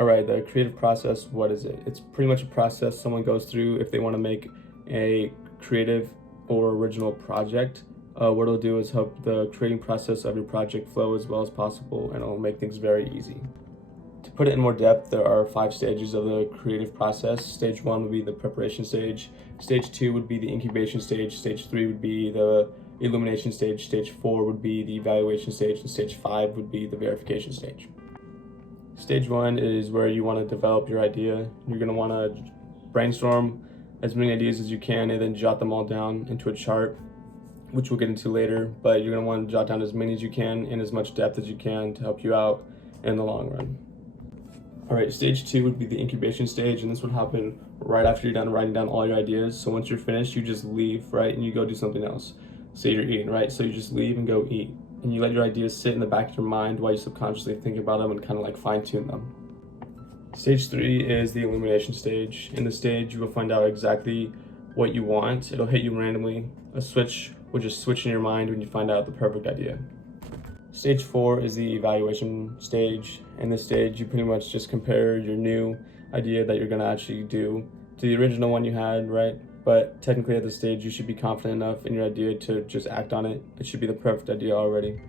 All right, the creative process, what is it? It's pretty much a process someone goes through if they want to make a creative or original project. What it'll do is help the creating process of your project flow as well as possible, and it'll make things very easy. To put it in more depth, there are 5 stages of the creative process. Stage 1 would be the preparation stage. Stage 2 would be the incubation stage. Stage 3 would be the illumination stage. Stage 4 would be the evaluation stage. And stage 5 would be the verification stage. Stage 1 is where you want to develop your idea. You're going to want to brainstorm as many ideas as you can and then jot them all down into a chart, which we'll get into later, but you're going to want to jot down as many as you can in as much depth as you can to help you out in the long run. All right, stage 2 would be the incubation stage, and this would happen right after you're done writing down all your ideas. So once you're finished, you just leave, right, and you go do something else. Say you're eating, right, so you just leave and go eat. And you let your ideas sit in the back of your mind while you subconsciously think about them and kind of like fine tune them. Stage 3 is the illumination stage. In this stage, you will find out exactly what you want. It'll hit you randomly. A switch will just switch in your mind when you find out the perfect idea. Stage 4 is the evaluation stage. In this stage, you pretty much just compare your new idea that you're gonna actually do to the original one you had, right? But technically at this stage, you should be confident enough in your idea to just act on it. It should be the perfect idea already.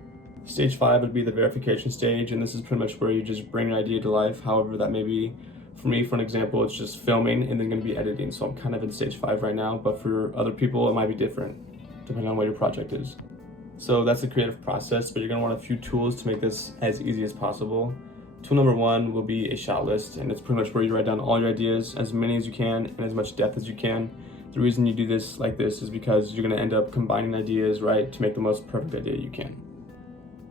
Stage 5 would be the verification stage, and this is pretty much where you just bring your idea to life, however that may be. For me, for an example, it's just filming and then gonna be editing. So I'm kind of in stage 5 right now, but for other people, it might be different, depending on what your project is. So that's the creative process, but you're gonna want a few tools to make this as easy as possible. Tool number 1 will be a shot list, and it's pretty much where you write down all your ideas, as many as you can, and as much depth as you can. The reason you do this like this is because you're gonna end up combining ideas, right, to make the most perfect idea you can.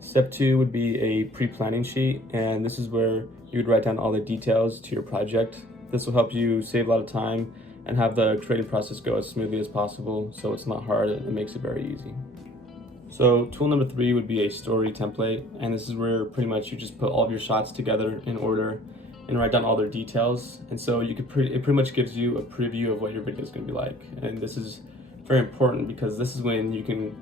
Step 2 would be a pre-planning sheet, and this is where you would write down all the details to your project. This will help you save a lot of time and have the creative process go as smoothly as possible, so it's not hard and it makes it very easy. So tool number 3 would be a story template, and this is where pretty much you just put all of your shots together in order and write down all their details. And so it pretty much gives you a preview of what your video is going to be like. And this is very important because this is when you can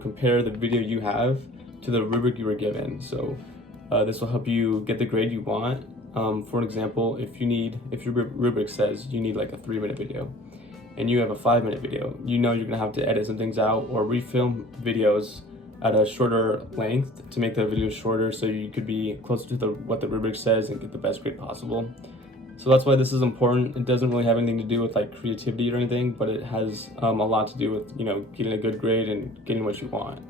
compare the video you have to the rubric you were given. So this will help you get the grade you want. For example, if your rubric says you need like a 3-minute video and you have a 5-minute video, you know you're gonna have to edit some things out or refilm videos at a shorter length to make the video shorter so you could be closer to what the rubric says and get the best grade possible. So that's why this is important. It doesn't really have anything to do with like creativity or anything, but it has a lot to do with, you know, getting a good grade and getting what you want.